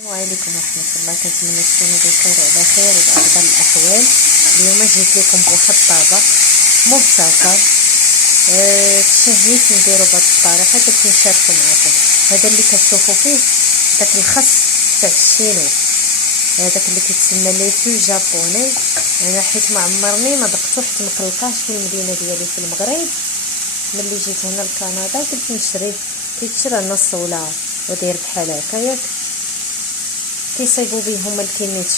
السلام عليكم ورحمة الله. كنتمنى تكونوا بخير وعلى خير وبأفضل الأحوال. اليوم جيت لكم بواحد الطبق مبتكر، تشهيت نديرو بهذه الطريقة. قلت نشاركو معكم. هذا اللي كتشوفوا فيه داك الخس تاع الشينوا، هذاك اللي كيتسمى ليتو جابوني. انا حيت ما عمرني ما ذقتو حيت مقلقاش في المدينه ديالي في المغرب. ملي جيت هنا لكندا قلت نشري، كيتشرى نص ولا وداير بحال هكا ياك، كيصايبوا به هما الكيميتش.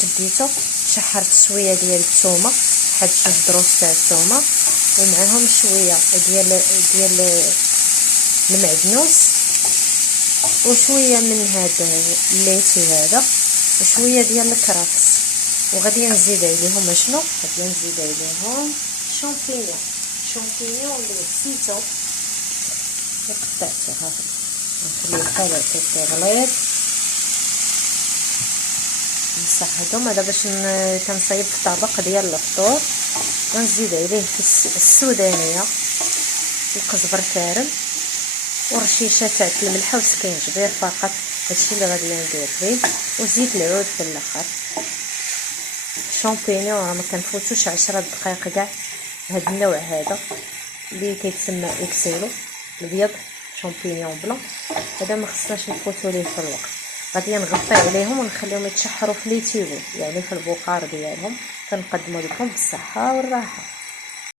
شديته شحرت شويه ديال الثومه، واحد 2 دروس تاع الثومه، ومعهم شويه ديال المعدنوس، وشويه من هذا الليتي هذا، وشويه ديال الكرفس. وغادي نزيد عليهم شنو؟ غادي نزيد عليهم شامبينيون اللي غسلته وقطعته. ها نخليه بحال هكا كيغليظ نصحدهم. هذا باش كنصايب في طبق ديال الفطور. ونزيد عليه في السودانيه القزبر كارم ورشيشه تاع الملحه وسكينجبير فقط. هادشي اللي غادي ندير فيه، وزيت العود في الاخر. شامبينيون راه ما كنفوتوش 10 دقائق كاع. هاد النوع هذا اللي كيتسمى اكسيلو الابيض، شامبينيون بلون، هذا ما خصناش نفوتو ليه في الوقت. غادي نغطي عليهم ونخليهم يتشحروا في ليتيغو، يعني في البخار ديالهم. كنقدموا لكم بالصحه والراحه.